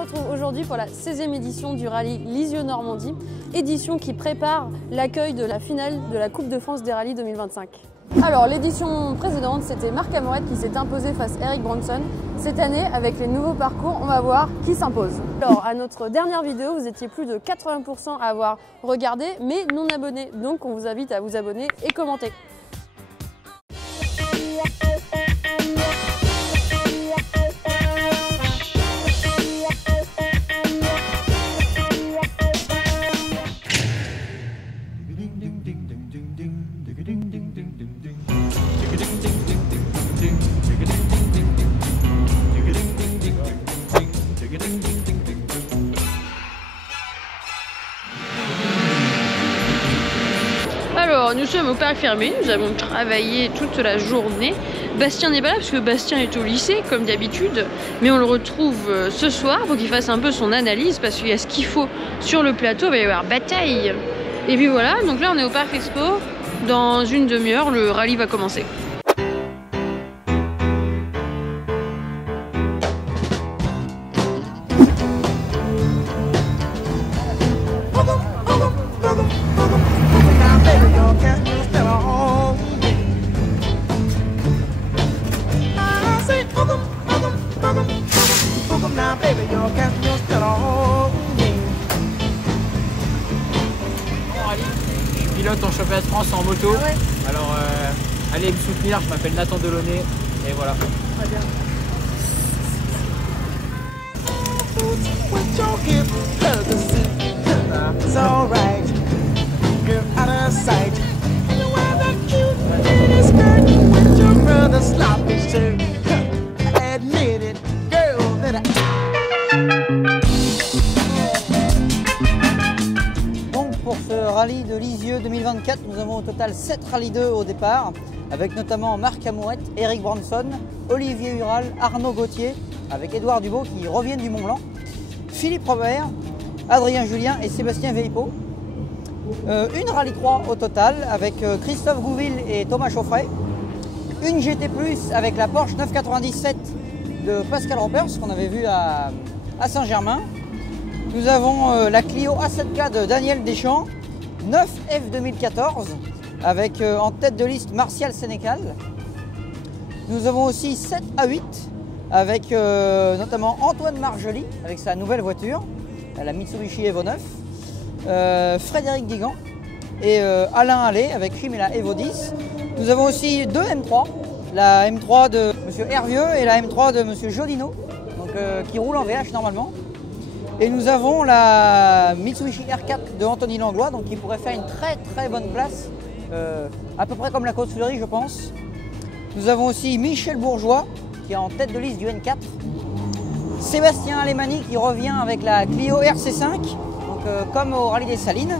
retrouve aujourd'hui pour la 16e édition du rallye Lisieux-Normandie, édition qui prépare l'accueil de la finale de la Coupe de France des rallyes 2025. Alors l'édition précédente, c'était Marc Amorette qui s'est imposé face à Eric Branson. Cette année, avec les nouveaux parcours, on va voir qui s'impose. Alors à notre dernière vidéo, vous étiez plus de 80% à avoir regardé, mais non abonnés. Donc on vous invite à vous abonner et commenter. Alors, nous sommes au parc fermé, nous avons travaillé toute la journée. Bastien n'est pas là parce que Bastien est au lycée comme d'habitude, mais on le retrouve ce soir pour qu'il fasse un peu son analyse parce qu'il y a ce qu'il faut sur le plateau, il va y avoir bataille. Et puis voilà, donc là on est au parc expo, dans une demi-heure le rallye va commencer. Pilote en championnat de France en moto. Ah ouais. Alors allez me soutenir, je m'appelle Nathan Delaunay et voilà. Très bien. Pour ce rallye de Lisieux 2024, nous avons au total 7 rallye 2 au départ, avec notamment Marc Amorette, Eric Branson, Olivier Hural, Arnaud Gauthier, avec Édouard Dubo qui reviennent du Mont Blanc, Philippe Robert, Adrien Julien et Sébastien Veipo. Une rallye 3 au total avec Christophe Gouville et Thomas Chauffret. Une GT+, avec la Porsche 997 de Pascal Rompers qu'on avait vu à Saint-Germain. Nous avons la Clio A7K de Daniel Deschamps, 9F 2014, avec en tête de liste Martial Sénécal. Nous avons aussi 7 A8, avec notamment Antoine Marjoli, avec sa nouvelle voiture, la Mitsubishi Evo 9, Frédéric Guigan et Alain Allais, avec Chimela Evo 10. Nous avons aussi 2 M3, la M3 de M. Hervieux et la M3 de M. Jodino, donc, qui roule en VH normalement. Et nous avons la Mitsubishi R4 de Anthony Langlois, donc qui pourrait faire une très bonne place, à peu près comme la Côte-Fleurie je pense. Nous avons aussi Michel Bourgeois, qui est en tête de liste du N4. Sébastien Alemani qui revient avec la Clio RC5, donc, comme au rallye des Salines.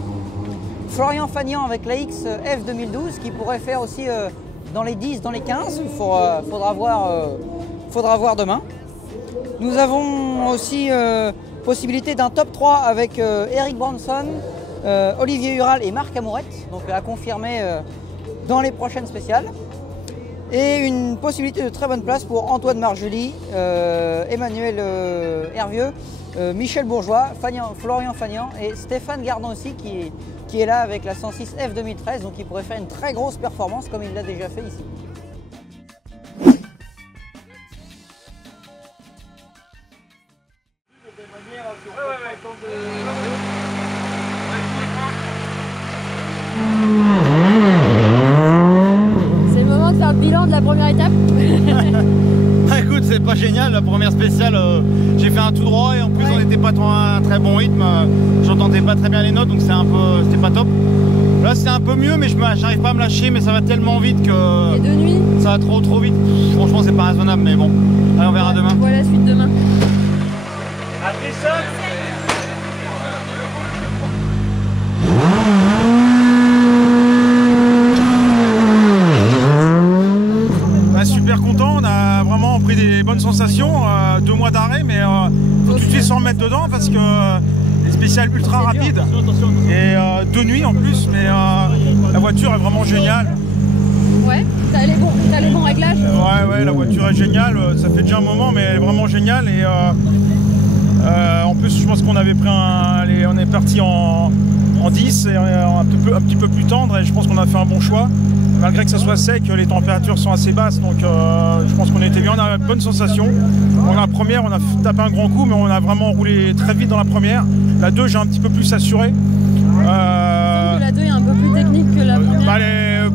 Florian Fagnan avec la X F 2012, qui pourrait faire aussi dans les 10, dans les 15. Il faudra voir demain. Nous avons aussi possibilité d'un top 3 avec Eric Branson, Olivier Hural et Marc Amorette, donc à confirmer dans les prochaines spéciales. Et une possibilité de très bonne place pour Antoine Marjoli, Emmanuel Hervieux, Michel Bourgeois, Florian Fagnan et Stéphane Gardon aussi qui est là avec la 106 F 2013, donc il pourrait faire une très grosse performance comme il l'a déjà fait ici. C'est le moment de faire le bilan de la première étape. Écoute, c'est pas génial, la première spéciale, j'ai fait un tout droit et en plus on n'était pas à un très bon rythme, j'entendais pas très bien les notes donc c'était pas top. Là c'est un peu mieux mais j'arrive pas à me lâcher, mais ça va tellement vite que... Et de nuit ça va trop vite, franchement c'est pas raisonnable mais bon, allez on verra demain. Voilà la suite demain. Super content, on a vraiment pris des bonnes sensations, 2 mois d'arrêt mais faut tout de suite se remettre dedans parce que les spéciales ultra rapides et de nuit en plus, mais la voiture est vraiment géniale. Ouais, t'as les bons réglages. Ouais, la voiture est géniale, ça fait déjà un moment mais elle est vraiment géniale et parce qu'on avait pris on est parti en 10 et un petit peu plus tendre, et je pense qu'on a fait un bon choix. Malgré que ça soit sec, les températures sont assez basses, donc je pense qu'on était bien, on a une bonne sensation. Dans la première, on a tapé un grand coup, mais on a vraiment roulé très vite dans la première. La 2, j'ai un petit peu plus assuré. La 2 est un peu plus technique que la première.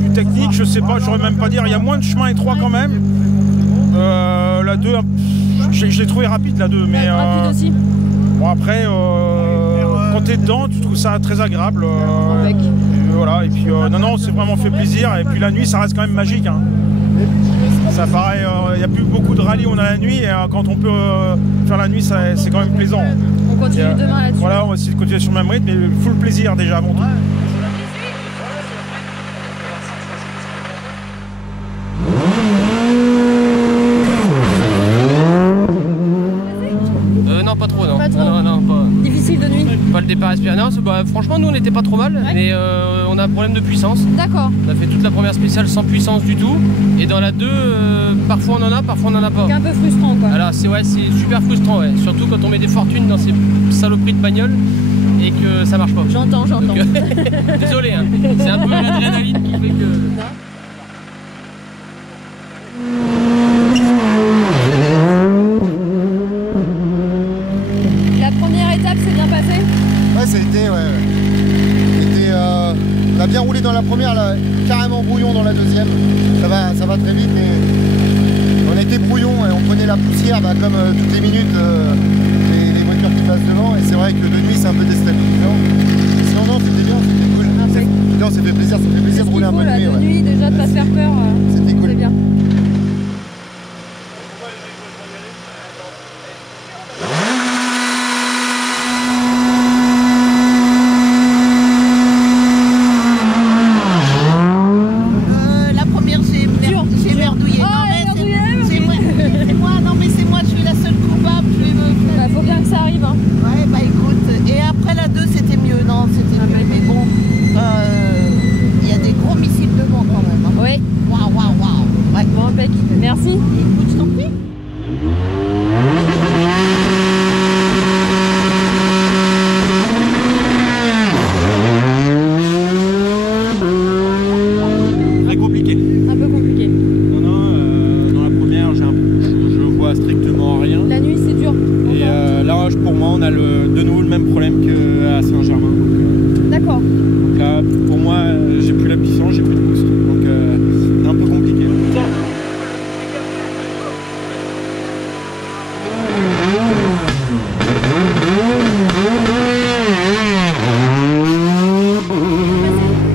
Plus technique, je sais pas, j'aurais même pas dire. Il y a moins de chemin étroit quand même. La 2, je l'ai trouvé rapide la 2, mais rapide aussi. Bon après, quand t'es dedans, tu trouves ça très agréable. Voilà, et puis non, c'est vraiment fait plaisir. Et puis la nuit, ça reste quand même magique. Hein. Ça paraît, il n'y a plus beaucoup de rallyes où on a la nuit, et quand on peut faire la nuit, c'est quand même plaisant. On continue demain là-dessus. Voilà, on va essayer de continuer sur le même rythme, mais full plaisir déjà avant tout. Non, pas trop, non. Pas trop. Non, pas. Difficile de nuit. Pas le départ aspiré. Non, franchement, nous on n'était pas trop mal, mais on a un problème de puissance. D'accord. On a fait toute la première spéciale sans puissance du tout, et dans la 2, parfois on en a, parfois on en a pas. C'est un peu frustrant, quoi. Alors c'est super frustrant, ouais. Surtout quand on met des fortunes dans ces saloperies de bagnoles et que ça marche pas. J'entends. Donc, désolé, hein. C'est un peu l'adrénaline qui fait que. La première étape s'est bien passée? Ouais, ça a été, on a bien roulé dans la première, là, carrément brouillon dans la deuxième. Ça va très vite, mais on était brouillon et on prenait la poussière comme toutes les minutes les voitures qui passent devant, et c'est vrai que de nuit c'est un peu déstabilisant. Sinon non, c'était bien, c'était cool. Non, ça fait plaisir de rouler un peu de nuit. De nuit déjà, de pas se faire peur, c'était cool. C'est bien. Merci. Écoute, je t'en prie. Très compliqué. Un peu compliqué. Non, dans la première, je vois strictement rien. La nuit, c'est dur. Et là, pour moi, on a de nouveau le même problème qu'à Saint-Germain. D'accord. Donc là, pour moi, j'ai plus la puissance, j'ai plus de boost. Donc c'est un peu compliqué.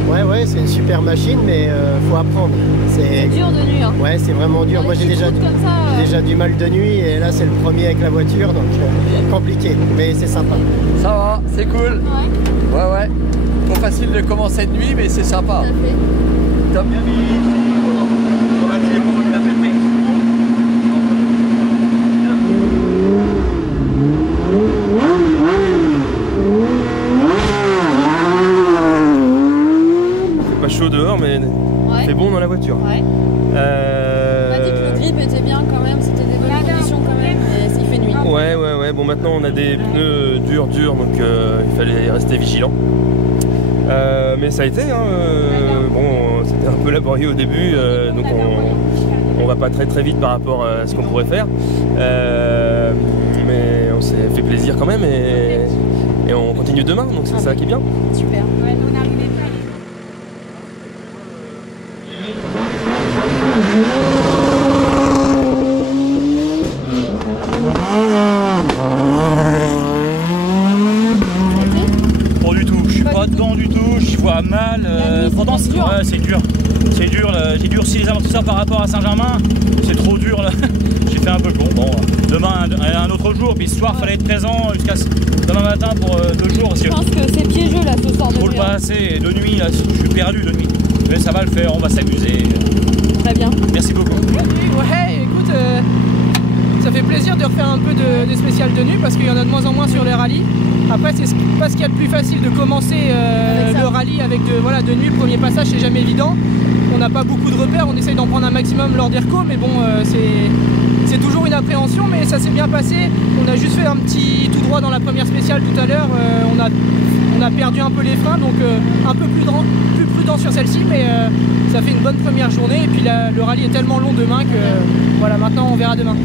Ouais, c'est une super machine, mais faut apprendre. C'est dur de nuit. Hein. Ouais, c'est vraiment dur. Moi, j'ai déjà du mal de nuit, et là, c'est le premier avec la voiture, donc compliqué, mais c'est sympa. Ça va, c'est cool. Ouais. Pas facile de commencer de nuit, mais c'est sympa. Top. C'est pas chaud dehors, mais il fait bon dans la voiture. Ouais. On a dit que le grip était bien quand même, c'était des bonnes conditions quand même, mais il fait nuit. Ouais. Bon, maintenant on a des pneus durs, donc il fallait rester vigilant. Mais ça a été, hein, bon, c'était un peu laborieux au début, donc on va pas très vite par rapport à ce qu'on pourrait faire. Mais on s'est fait plaisir quand même, et on continue demain, donc c'est ça qui est bien. Super. Ouais, on est arrivé. Pas du tout, je suis pas dedans du tout, je vois mal. Pourtant c'est dur. Ouais, c'est dur. J'ai durci les amortisseurs par rapport à Saint-Germain. C'est trop dur là. J'ai fait un peu le con. Bon, demain un autre jour, puis ce soir fallait être présent jusqu'à demain matin pour 2 jours. Je pense que c'est piégeux là ce soir de nuit. Je roule pas assez, et de nuit là, je suis perdu de nuit. Mais ça va le faire, on va s'amuser. Très bien. Merci beaucoup. Ouais, écoute, ça fait plaisir de refaire un peu de spécial de nuit, parce qu'il y en a de moins en moins sur les rallyes. Après, c'est pas ce qu'il y a de plus facile de commencer le rallye avec de nuit. Le premier passage, c'est jamais évident. On n'a pas beaucoup de repères, on essaye d'en prendre un maximum lors des recos, mais bon, c'est toujours une appréhension, mais ça s'est bien passé. On a juste fait un petit tout droit dans la première spéciale tout à l'heure. On a perdu un peu les freins, donc un peu plus prudent sur celle-ci, mais ça fait une bonne première journée. Et puis le rallye est tellement long demain que voilà, maintenant on verra demain.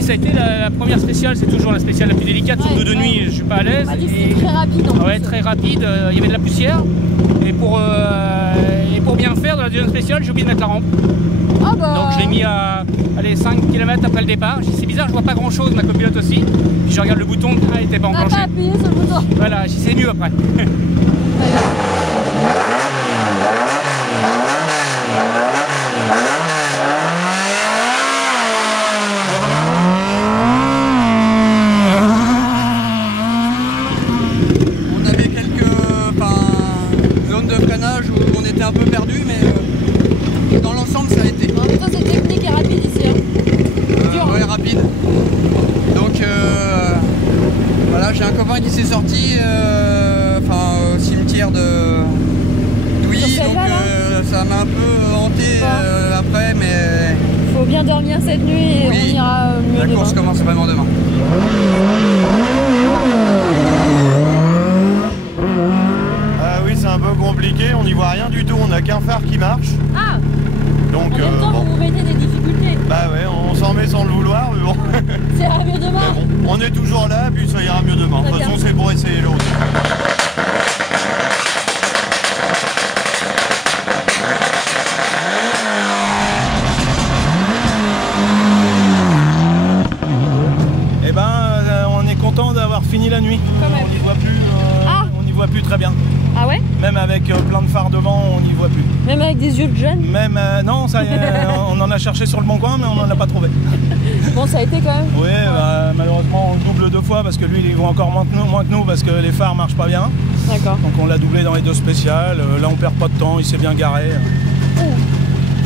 Ça a été la première spéciale, c'est toujours la spéciale la plus délicate, surtout de nuit, je suis pas à l'aise. On m'a dit que c'était très rapide. Ouais, très rapide, il y avait de la poussière. Et pour bien faire, dans la deuxième spéciale, j'ai oublié de mettre la rampe. Ah bah... Donc je l'ai mis à 5 km après le départ. C'est bizarre, je vois pas grand chose, ma copilote aussi. Puis je regarde le bouton, il n'était pas enclenché. On n'a pas appuyé sur le bouton. Voilà, c'est mieux après. Un peu perdu, mais dans l'ensemble ça a été. En même temps c'est technique et rapide ici. Dur. Ouais, rapide. Donc voilà, j'ai un copain qui s'est sorti au cimetière de Douilly, donc ça m'a un peu hanté après, mais... Faut bien dormir cette nuit et oui, on ira mieux la course commence vraiment demain. C'est un peu compliqué, on n'y voit rien du tout, on n'a qu'un phare qui marche. Ah. Donc, en même temps, vous mettez des difficultés. Bah ouais, on s'en met sans le vouloir, mais bon. Ça ira mieux demain. Bon, on est toujours là, puis ça ira mieux demain. De toute façon, c'est pour essayer l'autre. Eh ben, on est content d'avoir fini la nuit. Quand même. On n'y voit plus. On n'y voit plus très bien. Ah ouais? Même avec plein de phares devant, on n'y voit plus. Même avec des yeux de jeune? Même, non, ça, on en a cherché sur le bon coin, mais on n'en a pas trouvé. Bon, ça a été quand même? Oui, bah, malheureusement, on le double 2 fois parce que lui, il voit encore moins que nous parce que les phares marchent pas bien. D'accord. Donc on l'a doublé dans les 2 spéciales. Là, on perd pas de temps, il s'est bien garé.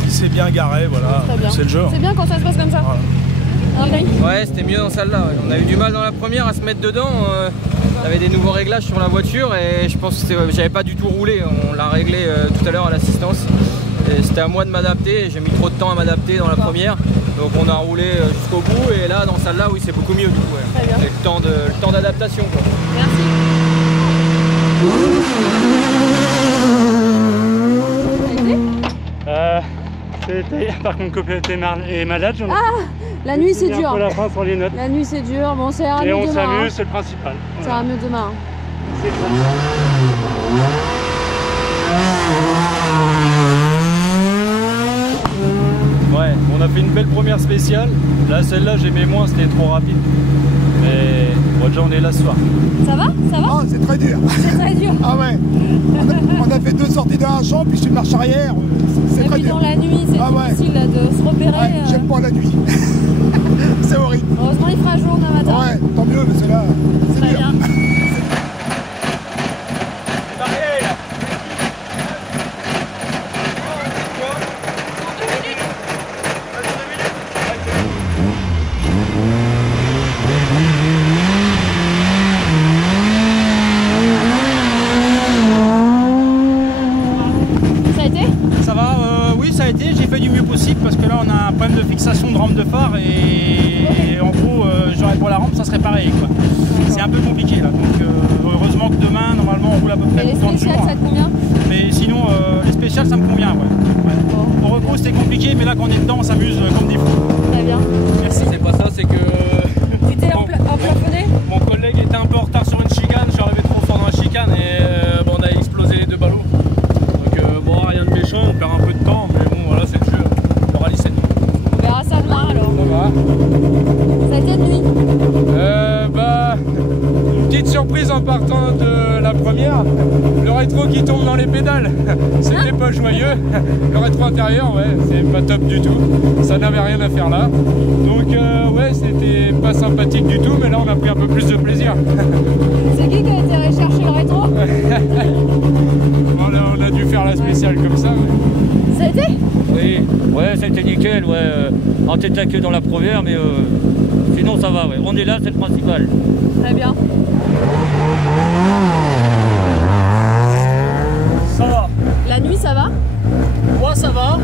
Il s'est bien garé, voilà. C'est le jeu. C'est bien quand ça se passe comme ça. Voilà. Ouais, c'était mieux dans celle-là. Ouais. On a eu du mal dans la première à se mettre dedans. On avait des nouveaux réglages sur la voiture et je pense que j'avais pas du tout roulé. On l'a réglé tout à l'heure à l'assistance. C'était à moi de m'adapter. J'ai mis trop de temps à m'adapter dans la première. Donc on a roulé jusqu'au bout et là dans celle-là, oui, c'est beaucoup mieux du coup. Ouais. Très bien. Le temps d'adaptation. Merci. Par contre, copilote est malade. La nuit c'est dur. La fin sur les notes. La nuit c'est dur, bon ça ira mieux demain. Et on s'amuse, c'est le principal. Ça ira mieux demain. C'est ça. Ouais, on a fait une belle première spéciale. Là, celle-là, j'aimais moins, c'était trop rapide. Mais bon, déjà, on est là ce soir. Ça va? Ça va? Ah, c'est très dur. C'est très dur. Ah ouais. On a fait 2 sorties d'un champ, puis une marche arrière. C'est très dur. Dans la nuit, c'est difficile de se repérer. Ouais, j'aime pas la nuit. C'est horrible. Heureusement, il fera jour demain matin. Ouais, tant mieux, mais c'est là. C'est dur. Bien. J'ai fait du mieux possible parce que là on a un problème de fixation de rampe de phare et en gros pour la rampe ça serait pareil quoi. C'est un peu compliqué là donc heureusement que demain normalement on roule à peu près autant de jours. Ça te convient? Mais sinon les spéciales ça me convient ouais. Bon. Au repos c'était compliqué mais là quand on est dedans on s'amuse comme des fous. Très bien. Merci. C'est pas ça, c'est que... Tu étais en mon collègue était un peu en retard sur une chicane, je suis arrivé trop fort dans la chicane et bon, on a explosé les deux ballots. Donc bon, rien de méchant, on perd un peu de temps, mais bon voilà, c'est le jeu. Le rallye c'est tout. On verra ça demain alors. On verra. Ça a été de nuit? Bah, une petite surprise en partant de la première, le rétro qui tombe dans les pédales, c'était pas joyeux. Le rétro intérieur, ouais, c'est pas top du tout, ça n'avait rien à faire là. Donc ouais, c'était pas sympathique du tout, mais là on a pris un peu plus de plaisir. C'est qui a été allé chercher le rétro? Voilà, on a dû faire la spéciale comme ça. Ouais. Ça a été? Oui, ouais, ça a été nickel, ouais. En tête à queue dans la première, mais sinon ça va, ouais. On est là, c'est le principal. Très bien. Ça va. La nuit, ça va? Moi, ça va.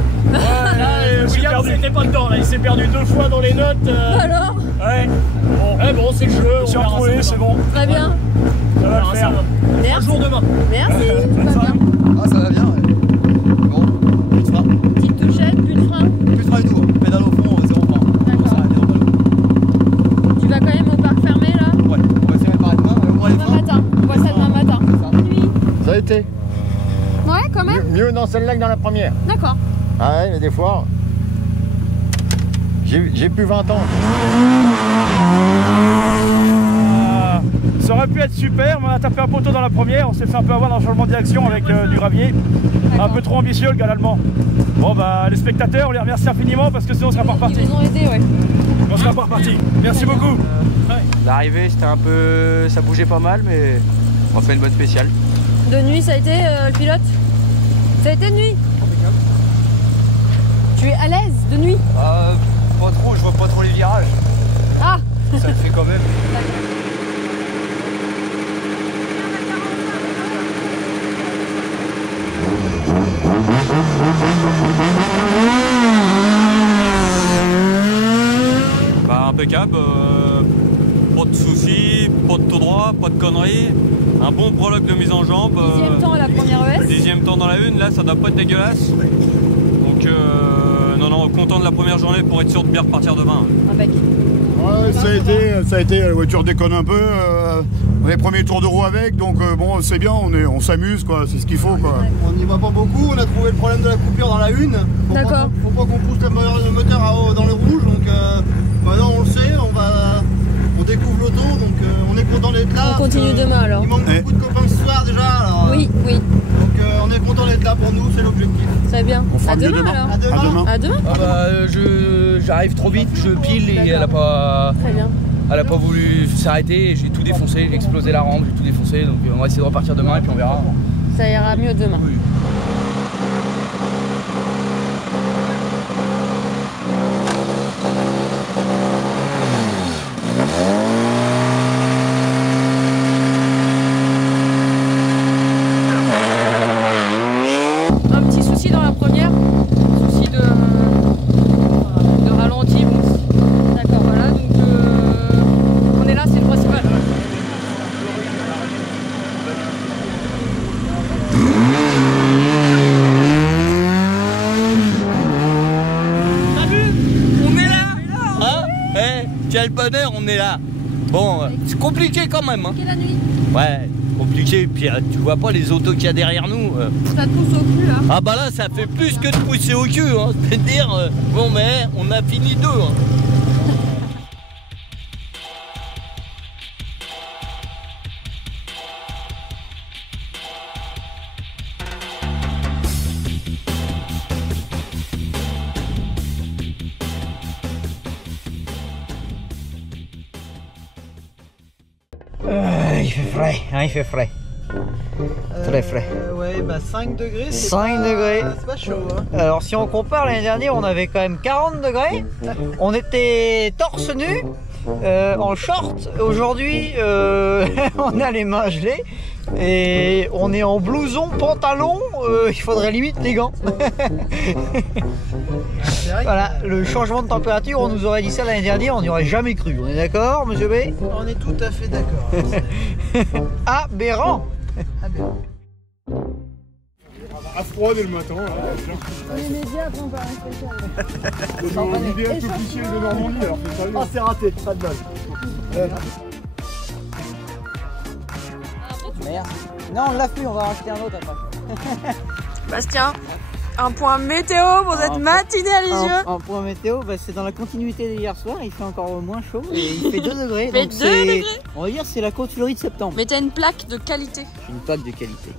William, c'était pas dedans, là. Il s'est perdu 2 fois dans les notes. Alors? Ouais. Bon, c'est le jeu. On s'est retrouvé, c'est bon. Très bien. Ça va le faire. Merci. Un jour demain. Merci, tout va bien. Ah, ça va bien, ouais. Bon, plus de frein. Petite touchette, plus de frein. Plus de frein du tout. Pédale au fond, 0 frein. D'accord. Tu vas quand même au parc fermé là? Ouais, on va essayer de parler demain. Demain matin. On voit ça demain matin. Ça a été. Ouais, quand même. Mieux dans celle-là que dans la première. D'accord. Ah ouais, mais des fois, j'ai plus 20 ans. Ça aurait pu être super, mais on a tapé un poteau dans la première, on s'est fait un peu avoir dans le changement de direction avec du gravier. Un peu trop ambitieux le gars l'allemand. Bon bah les spectateurs, on les remercie infiniment parce que sinon on sera pas reparti. Ils nous ont aidés, ouais. On sera pas reparti. Merci beaucoup. L'arrivée c'était un peu... ça bougeait pas mal, mais on fait une bonne spéciale. De nuit, ça a été le pilote? Ça a été de nuit? Tu es à l'aise de nuit? Pas trop, je vois pas trop les virages. Ah! Ça le fait quand même. Bah, impeccable, pas de soucis, pas de tout droit, pas de conneries. Un bon prologue de mise en jambe. 10e temps à la première ES. 10e temps dans la une, là ça doit pas être dégueulasse. Donc non, content de la première journée pour être sûr de bien repartir demain. Impec. Ouais, ça a été, la voiture déconne un peu. On est premier tour de roue avec, donc bon, c'est bien, on s'amuse, quoi, c'est ce qu'il faut, quoi. On n'y va pas beaucoup, on a trouvé le problème de la coupure dans la une. D'accord. Faut pas qu'on pousse le moteur dans le rouge, donc maintenant on le sait, on découvre l'auto, donc on est content d'être là. On continue demain alors. Il manque beaucoup de copains ce soir déjà, alors. Oui, oui. Donc on est content d'être là pour nous, c'est l'objectif. Très bien. On fera À mieux demain demain. alors. À demain. À demain. Ah bah j'arrive trop vite, je pile et elle a pas... Très bien. Elle a pas voulu s'arrêter, j'ai tout défoncé, j'ai explosé la rampe, j'ai tout défoncé, donc on va essayer de repartir demain et puis on verra. Ça ira mieux demain. Oui. Un petit souci dans la première, souci de ralenti. Bon. D'accord, voilà, donc on est là, c'est le principal. T'as vu? On est là, hein? Quel bonheur, on est là. Bon, c'est compliqué quand même. Hein. La nuit. Ouais, compliqué, puis tu vois pas les autos qu'il y a derrière nous. Ça te pousse au cul là. Ah bah là, ça fait plus que de pousser au cul, hein. C'est-à-dire, bon mais on a fini deux. Hein. Il fait frais, hein, il fait frais. Très frais. Ouais, bah 5 degrés. 5 degrés. C'est pas chaud. Hein. Alors si on compare, l'année dernière on avait quand même 40 degrés. On était torse nu, en short. Aujourd'hui on a les mains gelées. Et on est en blouson, pantalon, il faudrait limite les gants. Voilà, le changement de température, on nous aurait dit ça l'année dernière, on n'y aurait jamais cru. On est d'accord, monsieur B? On est tout à fait d'accord. Aberrant. À froid dès le matin. Les médias font pas un spécial. L'idée un peu poussière de Normandie, alors c'est sérieux. Ah, c'est raté, pas de balle. Merci. Non, on l'a plus, on va en acheter un autre après. Bastien, un point météo pour cette matinée à Lisieux. Un point météo, bah, c'est dans la continuité d'hier soir, il fait encore moins chaud et il fait 2 degrés. Il fait 2 degrés. On va dire c'est la côte fleurie de septembre. Mais t'as une plaque de qualité. J'ai une plaque de qualité.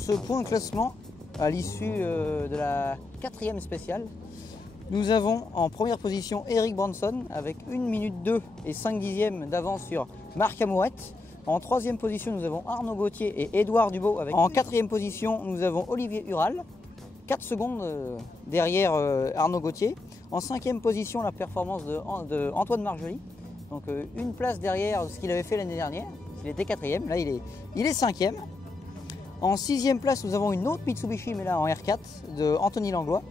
sur ce point de classement à l'issue de la 4e spéciale. Nous avons en première position Eric Branson avec 1 minute 2 et 5 dixièmes d'avance sur Marc Amourette. En 3e position, nous avons Arnaud Gauthier et Édouard Dubo. En 4e position, nous avons Olivier Ural, 4 secondes derrière Arnaud Gauthier. En 5e position, la performance de Antoine Marjoly. Donc une place derrière ce qu'il avait fait l'année dernière. Il était 4e, là il est 5e. En 6e place, nous avons une autre Mitsubishi, mais là en R4, de Anthony Langlois.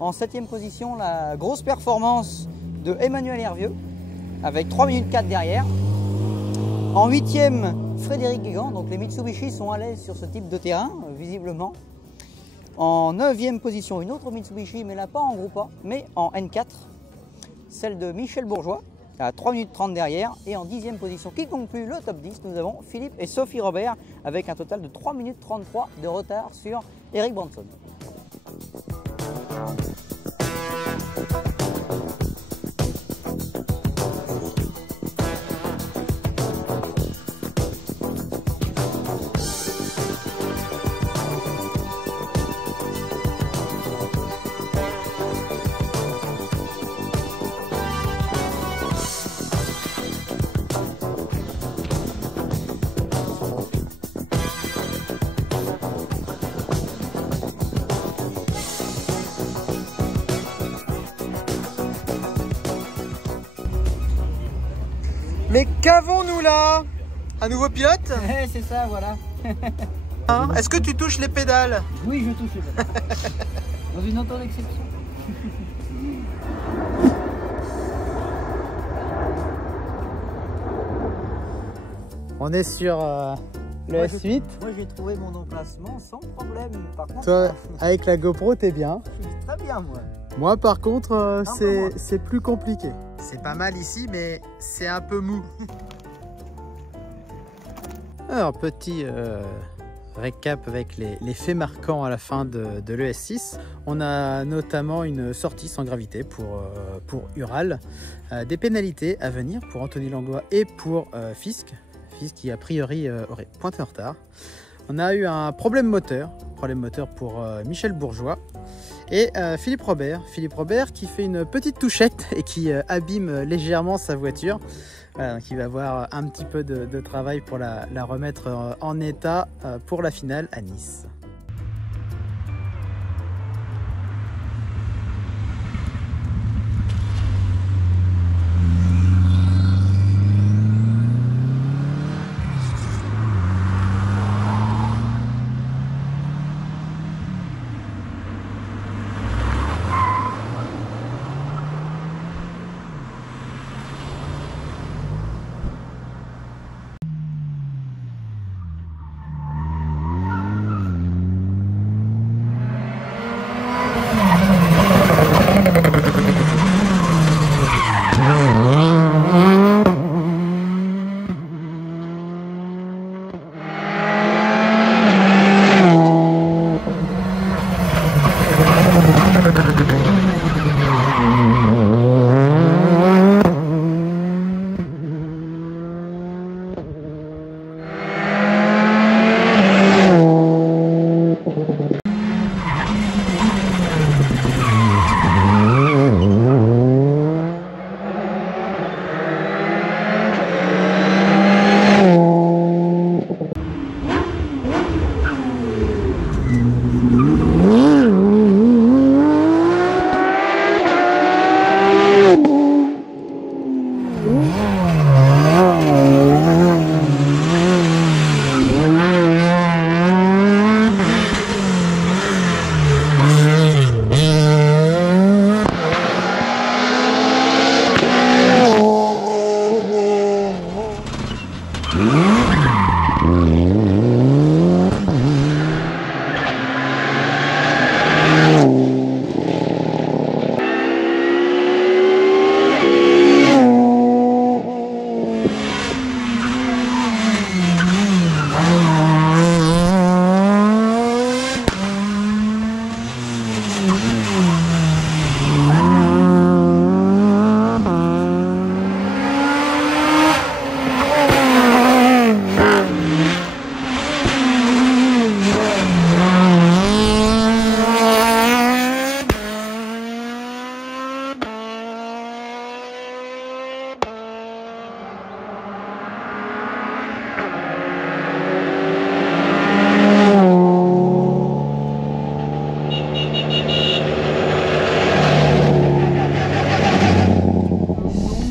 En 7e position, la grosse performance de Emmanuel Hervieux, avec 3 minutes 4 derrière. En 8e, Frédéric Guégan. Donc les Mitsubishi sont à l'aise sur ce type de terrain, visiblement. En 9e position, une autre Mitsubishi, mais là pas en groupe A, mais en N4, celle de Michel Bourgeois, à 3 minutes 30 derrière. Et en 10e position, qui conclut le top 10, nous avons Philippe et Sophie Robert, avec un total de 3 minutes 33 de retard sur Eric Branson. Mais qu'avons-nous là? Un nouveau pilote? C'est ça, voilà. Hein, est-ce que tu touches les pédales? Oui, je touche les pédales. Dans une auto d'exception. On est sur le S8. Moi j'ai trouvé mon emplacement sans problème. Par contre, Toi, avec la GoPro, t'es bien. je suis très bien moi. Moi, par contre, c'est plus compliqué. C'est pas mal ici, mais c'est un peu mou. Alors, petit récap avec les faits marquants à la fin de l'ES6. On a notamment une sortie sans gravité pour Ural, des pénalités à venir pour Anthony Langlois et pour Fisk qui a priori aurait pointé en retard. On a eu un problème moteur pour Michel Bourgeois et Philippe Robert qui fait une petite touchette et qui abîme légèrement sa voiture. Voilà, donc il va avoir un petit peu de travail pour la remettre en état pour la finale à Nice.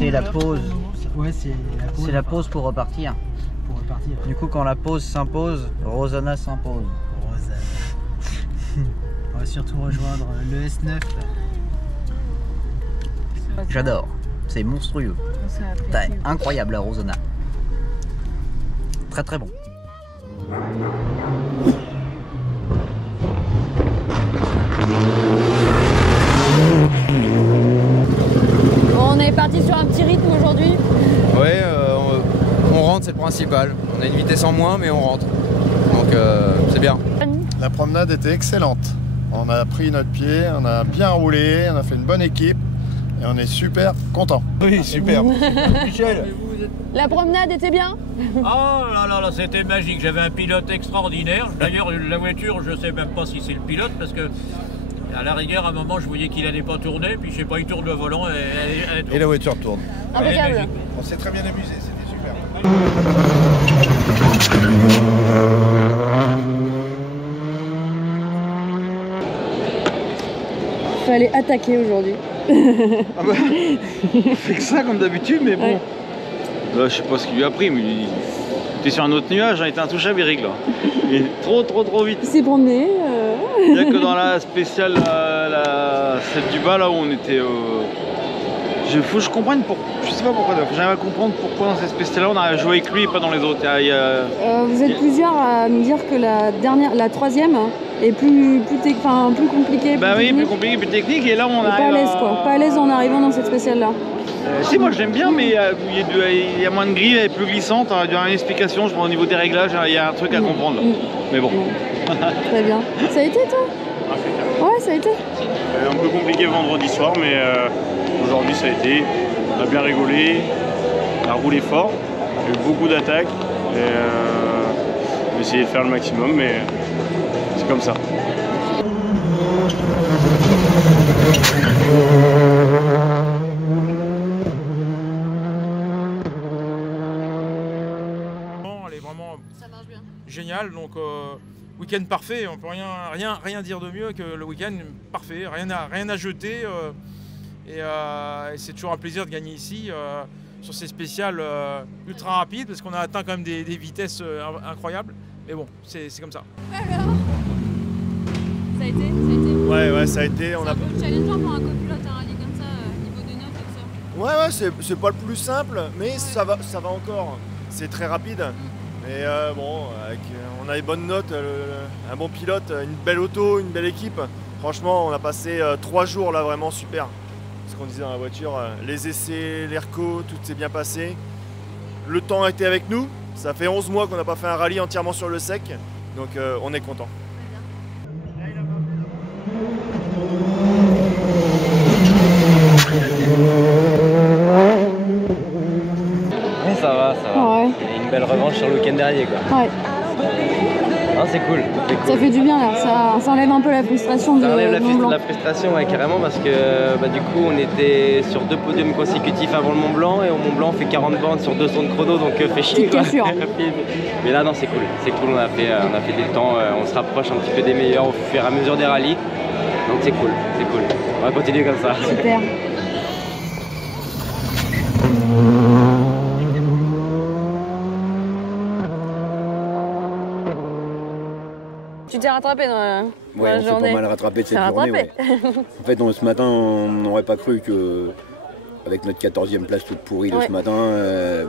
c'est la pause. Ouais, c'est la pause. C'est la pause pour repartir. Pour repartir. Du coup, quand la pause s'impose, Rosanna s'impose. Rosanna. On va surtout rejoindre le S9. J'adore. C'est monstrueux. C'est incroyable la Rosanna. Très très bon. On est parti sur un petit rythme aujourd'hui. Ouais, on rentre, c'est le principal. On a une vitesse en moins, mais on rentre. Donc c'est bien. La promenade était excellente. On a pris notre pied, on a bien roulé, on a fait une bonne équipe et on est super content. Oui, super. Michel. La promenade était bien? Oh là là, c'était magique. J'avais un pilote extraordinaire. D'ailleurs, la voiture, je sais même pas si c'est le pilote parce que à la rigueur, à un moment, je voyais qu'il allait pas tourner, puis je sais pas, il tourne le volant et la voiture tourne. Impeccable. On s'est très bien amusé, c'était super. Fallait attaquer aujourd'hui. Ah bah, on fait que ça comme d'habitude, mais bon. Ouais. Là, je sais pas ce qu'il lui a pris, mais il était sur un autre nuage, il était intouchable, Eric, là. Il est trop vite. Il s'est promené. Il n'y a que dans la spéciale, celle du bas, là où on était. Faut que je comprenne pourquoi. Je sais pas pourquoi, j'arrive à comprendre pourquoi dans cette spéciale-là on a joué avec lui et pas dans les autres. Vous êtes plusieurs à me dire que la troisième est plus compliquée. Bah oui, plus compliquée, plus technique, et là on arrive. Pas à l'aise quoi, pas à l'aise en arrivant dans cette spéciale-là. Si, moi j'aime bien, mais il y a moins de grille, elle est plus glissante. Il y a une explication, je pense, au niveau des réglages, il y a un truc à comprendre. Mais bon. Très bien. Ça a été toi? Ouais, ça a été. Un peu compliqué vendredi soir, mais aujourd'hui ça a été. On a bien rigolé, on a roulé fort, il y a eu beaucoup d'attaques. On a essayé de faire le maximum, mais c'est comme ça. Elle est vraiment géniale, donc week-end parfait, on peut rien dire de mieux que le week-end parfait, rien à jeter. Et c'est toujours un plaisir de gagner ici sur ces spéciales ultra rapides parce qu'on a atteint quand même des vitesses incroyables. Mais bon, c'est comme ça. Alors, ça a été Ouais, ça a été. On a un peu challengeant pour un copilote un rallye comme ça, niveau de notes et tout ça. Ouais, c'est pas le plus simple, mais ça va encore. C'est très rapide. Mais bon, on a des bonnes notes, un bon pilote, une belle auto, une belle équipe. Franchement, on a passé 3 jours là vraiment super. Ce qu'on disait dans la voiture, les essais, les recos, tout s'est bien passé. Le temps a été avec nous. Ça fait 11 mois qu'on n'a pas fait un rallye entièrement sur le sec. Donc on est content. Oui, ça va. Ouais. Et une belle revanche sur le week-end dernier, quoi. Ouais. Non, c'est cool. Ça fait du bien là, ça enlève un peu la frustration ça enlève Mont-Blanc. la frustration, ouais, carrément, parce que du coup on était sur 2 podiums consécutifs avant le Mont-Blanc et au Mont-Blanc on fait 40 bandes sur 200 de chrono, donc fait chier. Petite cassure. Mais là non, c'est cool, on a fait des temps, on se rapproche un petit peu des meilleurs au fur et à mesure des rallyes, donc c'est cool. On va continuer comme ça. Super. Tu t'es rattrapé dans la journée? Ouais, on s'est pas mal rattrapé de cette journée. Ouais. En fait, ce matin, on n'aurait pas cru que, avec notre 14e place toute pourrie de ce matin,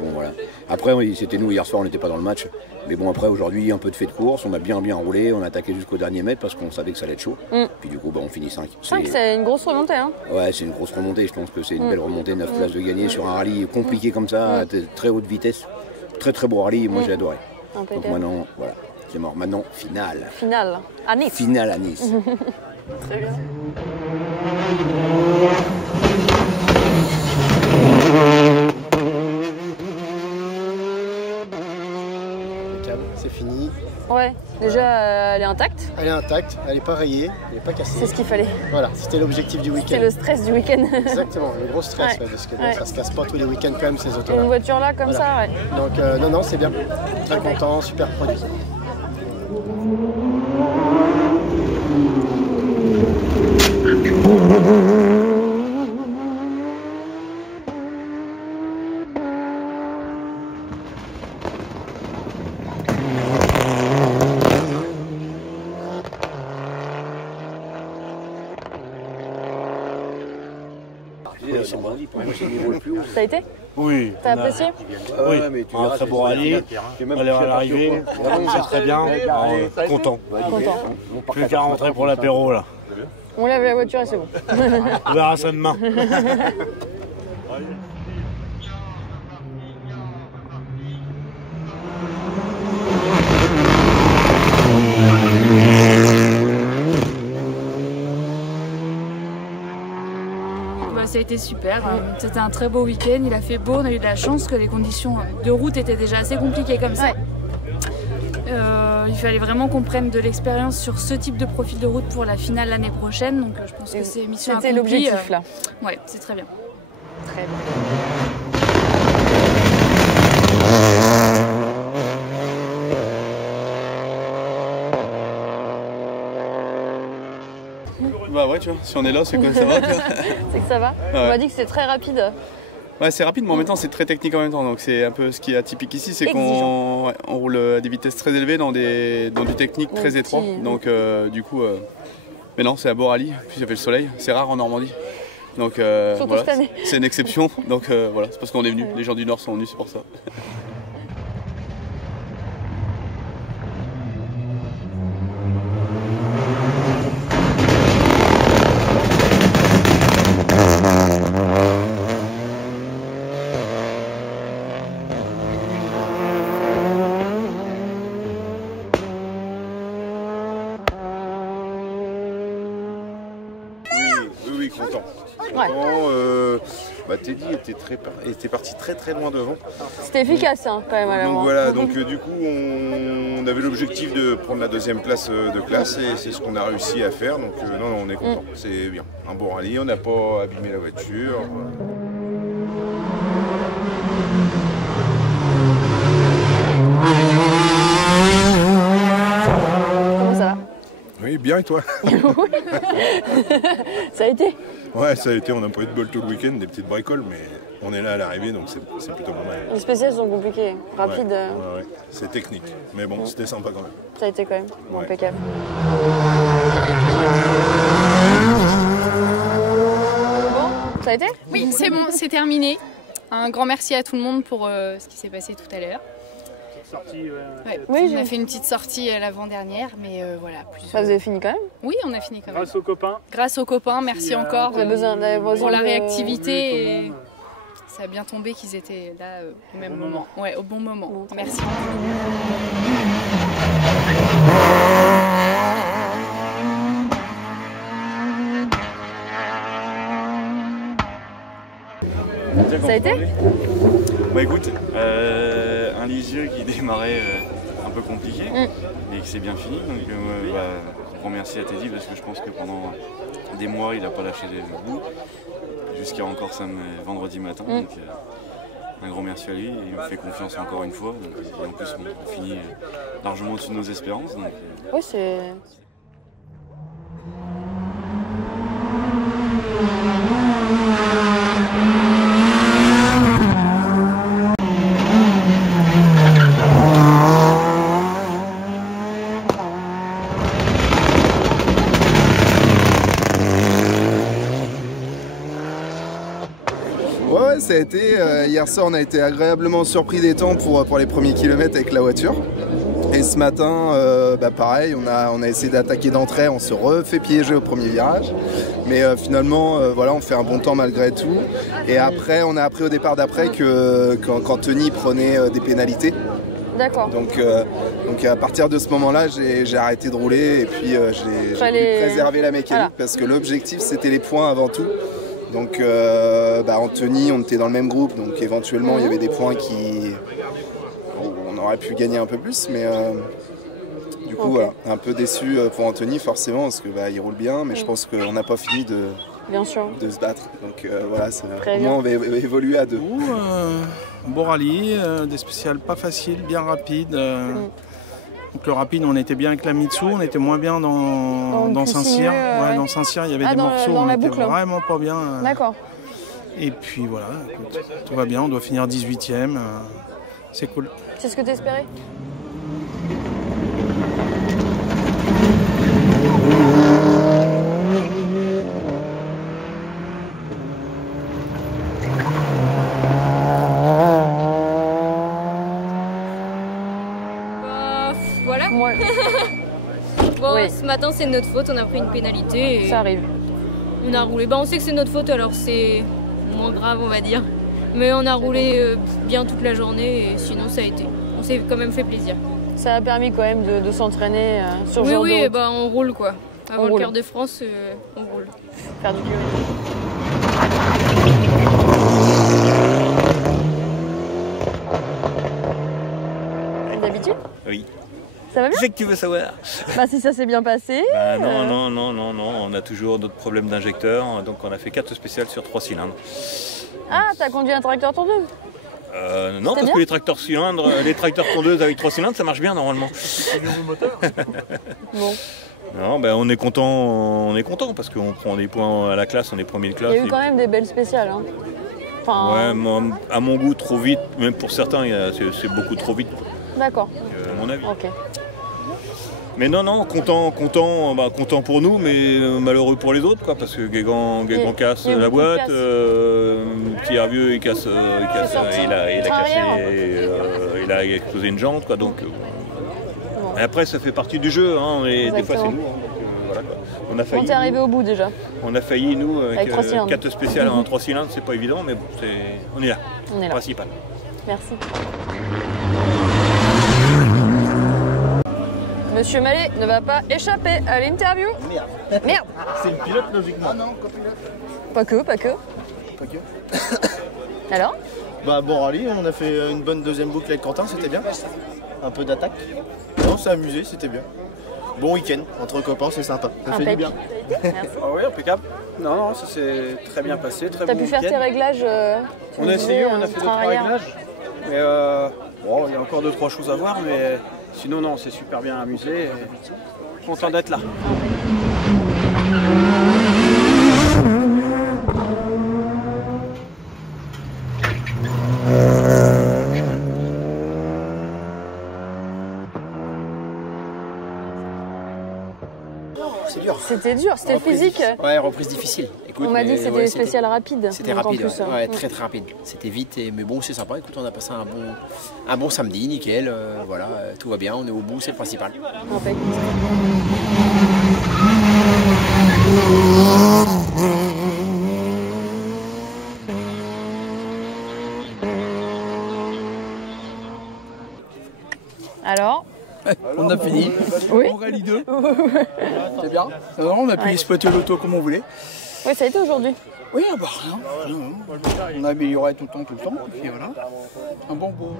bon voilà. Après, c'était nous hier soir, on n'était pas dans le match. Mais bon, après, aujourd'hui, un peu de fait de course, on a bien roulé, on a attaqué jusqu'au dernier mètre parce qu'on savait que ça allait être chaud. Puis du coup, on finit 5. 5, c'est une grosse remontée. Hein. Ouais, c'est une grosse remontée. Je pense que c'est une belle remontée, 9 places de gagner sur un rallye compliqué comme ça, à très haute vitesse. Très beau rallye, moi j'ai adoré. Donc maintenant, voilà. C'est mort. Maintenant, finale. Finale à Nice. Finale à Nice. Très bien. C'est fini. Ouais, déjà elle est intacte. Elle est intacte, elle n'est pas rayée, elle n'est pas cassée. C'est ce qu'il fallait. Voilà, c'était l'objectif du week-end. C'est le stress du week-end. Exactement, le gros stress, parce que bon, ça se casse pas tous les week-ends quand même ces autos-là. Une voiture là comme ça, ouais. Donc non, c'est bien. Très content, super produit. Ça a été? Oui. T'as apprécié? Oui, un très beau rallye. On est à l'arrivée, c'est très bien. Content. Plus qu'à rentrer pour l'apéro là. On lève la voiture et c'est bon. On verra ça demain. Ça a été super, c'était un très beau week-end, il a fait beau, on a eu de la chance que les conditions de route étaient déjà assez compliquées comme ça. Il fallait vraiment qu'on prenne de l'expérience sur ce type de profil de route pour la finale l'année prochaine, donc je pense que c'est mission accomplie. C'était l'objectif là. Ouais, c'est très bien. Très bien. Bah ouais, tu vois, si on est là, c'est quoi, ça va, tu vois. C'est que ça va. Ouais. On m'a dit que c'était très rapide. Ouais, c'est rapide, mais en même temps, c'est très technique en même temps. Donc c'est un peu ce qui est atypique ici, c'est qu'on on roule à des vitesses très élevées dans du technique très étroit. Donc du coup, mais non, c'est un beau rallye. Puis ça fait le soleil, c'est rare en Normandie. Donc voilà, c'est une exception. Donc voilà, c'est parce qu'on est venu. Les gens du Nord sont venus, c'est pour ça. Oui, content. Teddy était parti très loin devant. C'était efficace quand même à donc voilà, donc du coup on avait l'objectif de prendre la deuxième place de classe et c'est ce qu'on a réussi à faire. Donc non, on est content, c'est bien. Un bon rallye, on n'a pas abîmé la voiture. Comment ça va? Oui, bien, et toi? Ça a été? Ouais, ça a été, on a pas eu de bol tout le week-end, des petites bricoles, mais on est là à l'arrivée, donc c'est plutôt pas mal. Les spéciales sont compliquées, rapides. Ouais. C'est technique, mais bon, c'était sympa quand même. Ça a été quand même, impeccable. Bon, ça a été? Oui, c'est bon, c'est terminé. Un grand merci à tout le monde pour ce qui s'est passé tout à l'heure. Oui, on a fait une petite sortie l'avant-dernière, mais voilà. Vous avez fini quand même? Oui, on a fini quand même. Grâce aux copains. Grâce aux copains, merci encore pour la réactivité. Et ça a bien tombé qu'ils étaient là au même moment. Ouais, au bon moment. Merci. Ça a été? Bah écoute, un Lisieux qui démarrait un peu compliqué, mais qui s'est bien fini. Donc grand merci à Teddy parce que je pense que pendant des mois il n'a pas lâché les bouts, jusqu'à encore vendredi matin. Donc un grand merci à lui, il me fait confiance encore une fois. Et en plus on finit largement au-dessus de nos espérances. Donc, oui, c'est... Ça a été, hier soir on a été agréablement surpris des temps pour les premiers kilomètres avec la voiture. Et ce matin, pareil, on a essayé d'attaquer d'entrée, on se refait piéger au premier virage. Mais finalement, voilà, on fait un bon temps malgré tout. Et après, on a appris au départ d'après que quand Tony prenait des pénalités. D'accord. Donc à partir de ce moment-là, j'ai arrêté de rouler et puis j'ai voulu préserver la mécanique parce que l'objectif c'était les points avant tout. Donc Anthony, on était dans le même groupe, donc éventuellement il y avait des points on aurait pu gagner un peu plus, mais du coup voilà, un peu déçu pour Anthony forcément parce que il roule bien, mais je pense qu'on n'a pas fini de se battre. Donc voilà, au moins on va évoluer à deux. Bon rallye, des spéciales pas faciles, bien rapides. Donc le rapide, on était bien avec la Mitsu, on était moins bien dans Saint-Cyr. Ouais, dans Saint-Cyr, il y avait des morceaux où on était vraiment pas bien. D'accord. Et puis voilà, écoute, tout va bien, on doit finir 18e. C'est cool. C'est ce que tu espérais? Bon, oui. Ce matin c'est notre faute, on a pris une pénalité. Et ça arrive. On a roulé. Bah, on sait que c'est notre faute, alors c'est moins grave, on va dire. Mais on a roulé bien toute la journée et sinon ça a été. On s'est quand même fait plaisir. Ça a permis quand même de s'entraîner sur jour de route. Oui, bah, on roule quoi. Avant le Quart de France, on roule. Faire du kilomètre. D'habitude? Oui. Ça va bien? Je sais que tu veux savoir. Bah si ça s'est bien passé. Bah, non, on a toujours d'autres problèmes d'injecteur, donc on a fait 4 spéciales sur 3 cylindres. Ah, t'as conduit un tracteur tondeuse? Non, parce que les tracteurs cylindres, les tracteurs tondeuses avec 3 cylindres, ça marche bien normalement. Bon. Non, ben on est content parce qu'on prend des points à la classe, on est premier de classe. Il y a eu quand même des belles spéciales. Hein. Enfin, ouais, à mon goût, trop vite, même pour certains, c'est beaucoup trop vite. D'accord. À mon avis. Ok. Mais non, content pour nous, mais malheureux pour les autres, quoi, parce que Guégan casse la boîte, petit Hervieux il a explosé une jante, quoi, donc. Et après, ça fait partie du jeu, hein, et des fois c'est nous. Voilà, quoi. On a failli. On est arrivé au bout déjà. On a failli, nous, avec 4 spéciales en 3 cylindres, c'est pas évident, mais bon, on est là. On est là. Principal. Merci. Monsieur Mallet ne va pas échapper à l'interview. Merde. C'est le pilote logiquement. Ah non, copilote. Pas que. Pas que. Alors? Bah bon rallye, on a fait une bonne deuxième boucle avec Quentin, c'était bien. Un peu d'attaque. On s'est amusé, c'était bien. Bon week-end, entre copains, c'est sympa. Ça fait du bien. Merci. Ah oui, impeccable. Non, ça s'est très bien passé. T'as pu faire tes réglages On a essayé, on a fait 2-3 réglages. Mais bon, il y a encore 2-3 choses à voir, mais sinon, non, on s'est super bien amusé. Et content d'être là. C'est dur. C'était dur, c'était physique. Ouais, reprise difficile. Écoute, on m'a dit que c'était spécial rapide. C'était rapide, ouais, très rapide. C'était vite, mais bon, c'est sympa. Écoute, on a passé un bon samedi, nickel. Voilà, tout va bien, on est au bout, c'est le principal. Impec. Alors? On a fini. Oui. On rallye 2. C'est bien. Alors, on a pu exploiter l'auto comme on voulait. Oui, ça a été aujourd'hui. Oui, bah rien. On a amélioré tout le temps. Et puis voilà. Un bon beau.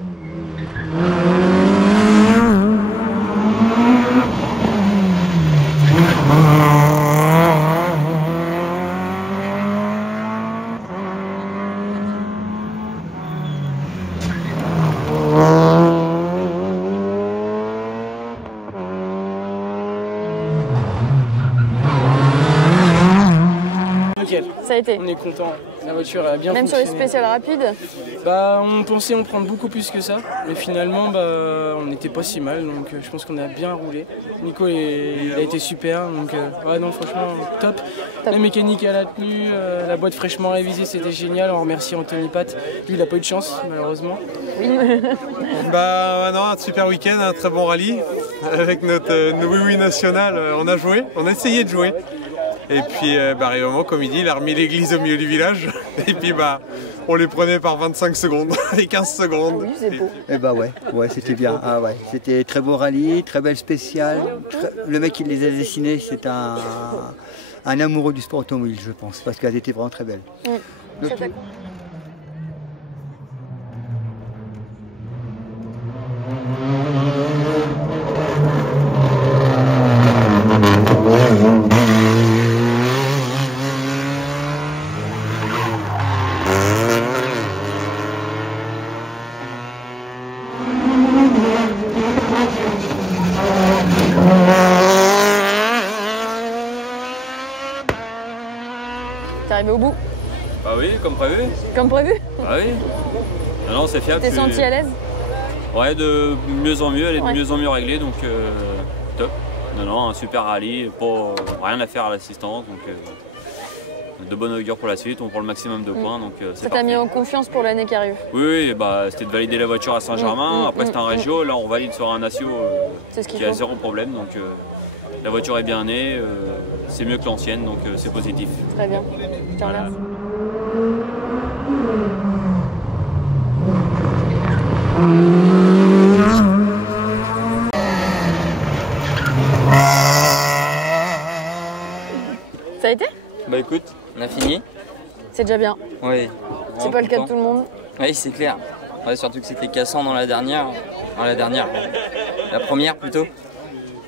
Ça a été. On est content. La voiture a bien Même fonctionné. sur les spéciales rapides? Bah, on pensait en prendre beaucoup plus que ça, mais finalement, bah, on n'était pas si mal, donc je pense qu'on a bien roulé. Nico, il a été super, donc ouais, non, franchement, top. La mécanique à la tenue, la boîte fraîchement révisée, c'était génial. On remercie Anthony Pat. Lui, il n'a pas eu de chance, malheureusement. Bah, non, un super week-end, un très bon rallye. Avec notre oui national, on a joué, on a essayé de jouer. Et puis, à un moment, comme il dit, il a remis l'église au milieu du village. Et puis, on les prenait par 25 secondes et 15 secondes. Oui, c'est beau. Et ouais, c'était bien. Ah ouais, c'était très beau rallye, très belle spéciale. Le mec qui les a dessinés, c'est un amoureux du sport automobile, je pense, parce qu'elles étaient vraiment très belles. Oui, très d'accord. T'es arrivé au bout? Bah oui, comme prévu. Comme prévu? Bah oui. Non, c'est fiable. T'es senti à l'aise? Ouais, de mieux en mieux, elle est de mieux en mieux réglée, donc top. Non, un super rallye, pas rien à faire à l'assistance, donc de bonne augure pour la suite, on prend le maximum de points. Donc, ça t'a mis en confiance pour l'année qui arrive? Oui, bah, c'était de valider la voiture à Saint-Germain, après c'était un régio, là on valide sur un Natio qui a zéro problème. Donc la voiture est bien née, c'est mieux que l'ancienne, donc c'est positif. Très bien, je te remercie. Ça a été? Bah écoute, on a fini. C'est déjà bien. Oui. C'est pas le cas de tout le monde. Oui, c'est clair. Ouais, surtout que c'était cassant dans la dernière. La première plutôt.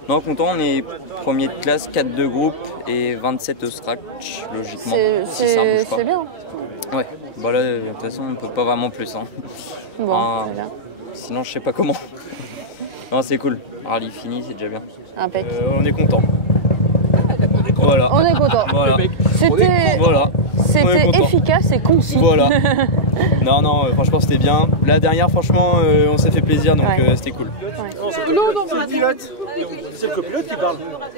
Non, content, on est premier de classe, 4 de groupe et 27 au scratch, logiquement. C'est bien. Ouais, bah là, de toute façon, on peut pas vraiment plus. Hein. Bon, c'est bien. Sinon, je sais pas comment. Non, c'est cool. Rallye fini, c'est déjà bien. Impec. On est content. Voilà. On est content. Voilà. C'était efficace et concis. Voilà. Non, franchement c'était bien. La dernière, franchement, on s'est fait plaisir, donc c'était cool. Ouais. Non, c'est le pilote. C'est le copilote qui parle.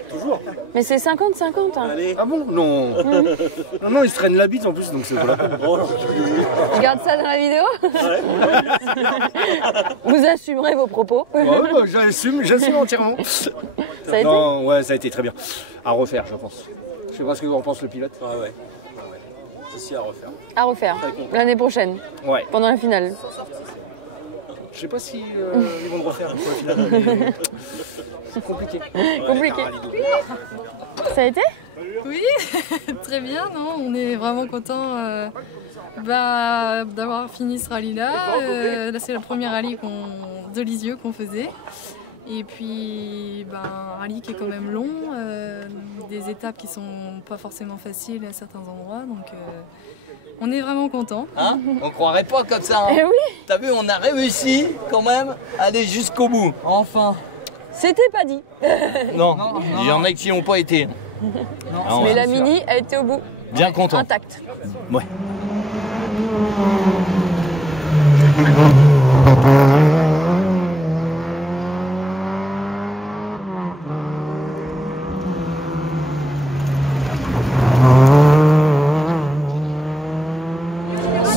Toujours. Mais c'est 50-50. Hein. Ah bon? Non. Non, il se traîne la bite en plus, donc c'est pas la peine. Je garde ça dans la vidéo. Vous assumerez vos propos. Ouais, bah, j'assume entièrement. Ça a été? Non, ouais, ça a été très bien. À refaire, je pense. Je sais pas ce que vous en pense le pilote. Ouais. C'est à refaire. À refaire. L'année prochaine. Ouais. Pendant la finale. Je sais pas si ils vont le refaire pour la finale. C'est compliqué. Compliqué. Ça a été? Oui, très bien, non, on est vraiment content d'avoir fini ce rallye-là. Là, c'est le premier rallye de Lisieux qu'on faisait. Et puis, un rallye qui est quand même long, des étapes qui sont pas forcément faciles à certains endroits, donc on est vraiment content. Hein? On croirait pas comme ça. Hein? Eh oui. T'as vu, on a réussi quand même à aller jusqu'au bout. Enfin. C'était pas dit. Non, il y en a qui n'ont pas été. Non, mais la Mini a été au bout. Bien content. Intacte. Ouais.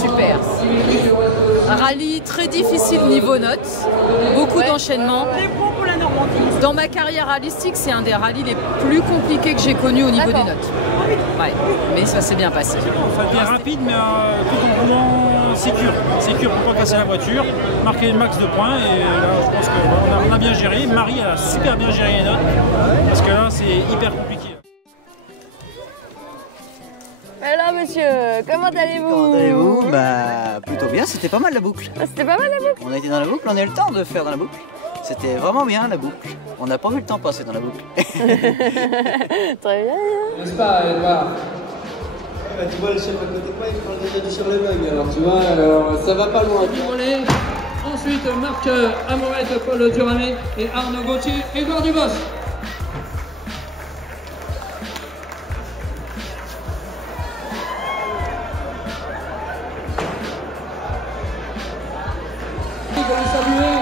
Super. Un rallye très difficile niveau notes, beaucoup d'enchaînements. Dans ma carrière rallyistique, c'est un des rallyes les plus compliqués que j'ai connus au niveau des notes. Ouais, mais ça s'est bien passé. Ça a été rapide, mais tout en roulant sécure pour pas casser la voiture, marquer le max de points, et là je pense qu'on a bien géré. Marie a super bien géré les notes, parce que là c'est hyper compliqué. Alors monsieur, comment allez-vous? Comment allez-vous? Bah plutôt bien, c'était pas mal la boucle. C'était pas mal la boucle? On a été dans la boucle, on a eu le temps de faire dans la boucle. C'était vraiment bien la boucle. On n'a pas vu le temps passer dans la boucle. Très bien. N'est-ce pas, Edouard? Tu vois le chef à côté de moi, il parle déjà du sur le bug. Alors tu vois, ça va pas loin. Ensuite, Marc Amoret, Paul Duramé et Arnaud Gauthier, Edouard Dubos. Je vais vous saluer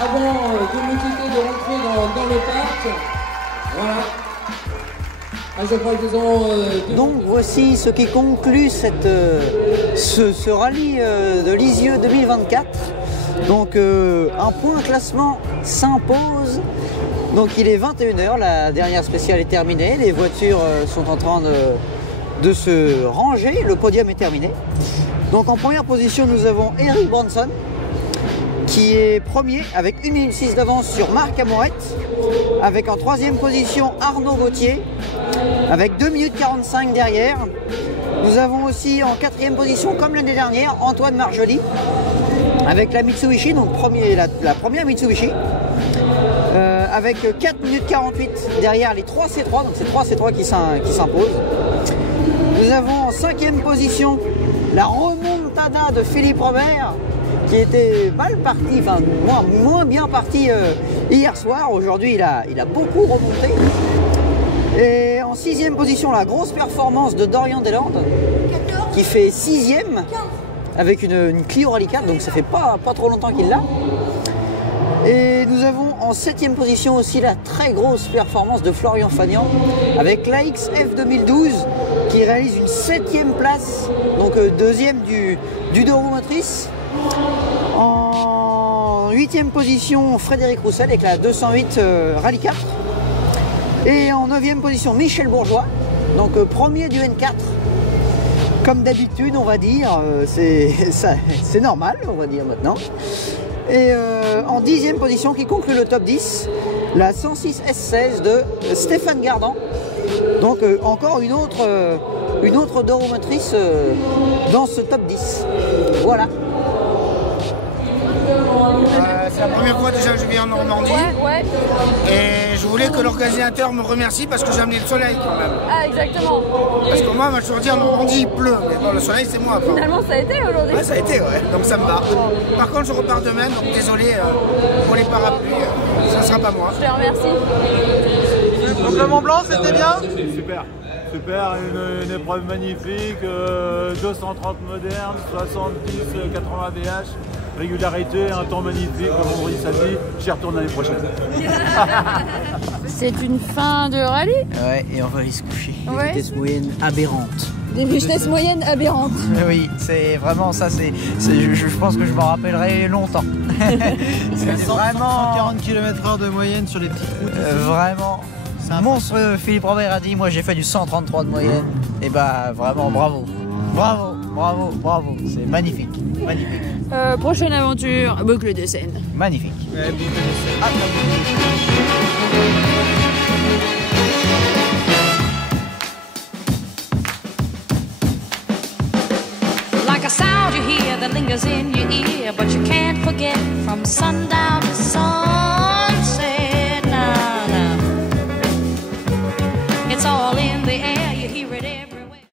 avant de nous quitter, de rentrer dans le parc. Voilà. Ah, je crois qu'ils ont, Donc voici ce qui conclut ce rallye de Lisieux 2024. Donc un point classement s'impose. Donc il est 21h, la dernière spéciale est terminée. Les voitures sont en train de se ranger, le podium est terminé. Donc en première position nous avons Eric Branson, qui est premier avec 1 minute 6 d'avance sur Marc Amoret, avec en troisième position Arnaud Gauthier avec 2 minutes 45 derrière. Nous avons aussi en quatrième position, comme l'année dernière, Antoine Marjoli avec la Mitsubishi, donc la première Mitsubishi, avec 4 minutes 48 derrière les 3 C3, donc c'est 3 C3 qui s'imposent. Nous avons en cinquième position la remontada de Philippe Robert, qui était mal parti, enfin moins bien parti hier soir. Aujourd'hui il a beaucoup remonté. Et en sixième position, la grosse performance de Dorian Deslandes, qui fait 6e avec une Clio Rally 4, donc ça fait pas trop longtemps qu'il l'a. Et nous avons en 7e position aussi la très grosse performance de Florian Fagnan avec l'AX F 2012 qui réalise une 7e place, donc 2e du deux roues motrices. En 8e position, Frédéric Roussel avec la 208 Rallye 4. Et en 9e position, Michel Bourgeois, donc premier du N4. Comme d'habitude, on va dire, c'est normal, on va dire maintenant. Et en 10e position, qui conclut le top 10, la 106 S16 de Stéphane Gardan. Donc encore une autre deux roues motrices dans ce top 10. Voilà. C'est la première fois déjà que je viens en Normandie. Ouais. Et je voulais que l'organisateur me remercie parce que j'ai amené le soleil quand même. Ah, exactement. Parce que moi, on m'a toujours dit en Normandie il pleut, mais bon, le soleil c'est moi. Finalement, ça a été aujourd'hui. Ouais, ça a été, ouais. Donc ça me va. Par contre, je repars demain, donc désolé pour les parapluies, ça sera pas moi. Je te remercie. Donc le Mont Blanc, c'était bien? Super, une épreuve magnifique, 230 modernes, 70, 80 DH. Régularité, un temps magnifique, comme André l'a dit, j'y retourne l'année prochaine. C'est une fin de rallye. Ouais, et on va aller se coucher. Ouais. Des vitesses moyennes aberrantes. Des vitesses moyennes aberrantes. Oui, c'est vraiment ça, je pense que je m'en rappellerai longtemps. C'est vraiment 140 km/h de moyenne sur les petites routes. Vraiment. Monstre, Philippe Robert a dit, moi j'ai fait du 133 de moyenne. Et bah vraiment bravo. Bravo. C'est magnifique. Prochaine aventure, boucle de Seine. Magnifique. Like a sound you hear that lingers in your ear, but you can't forget from sundown to sun.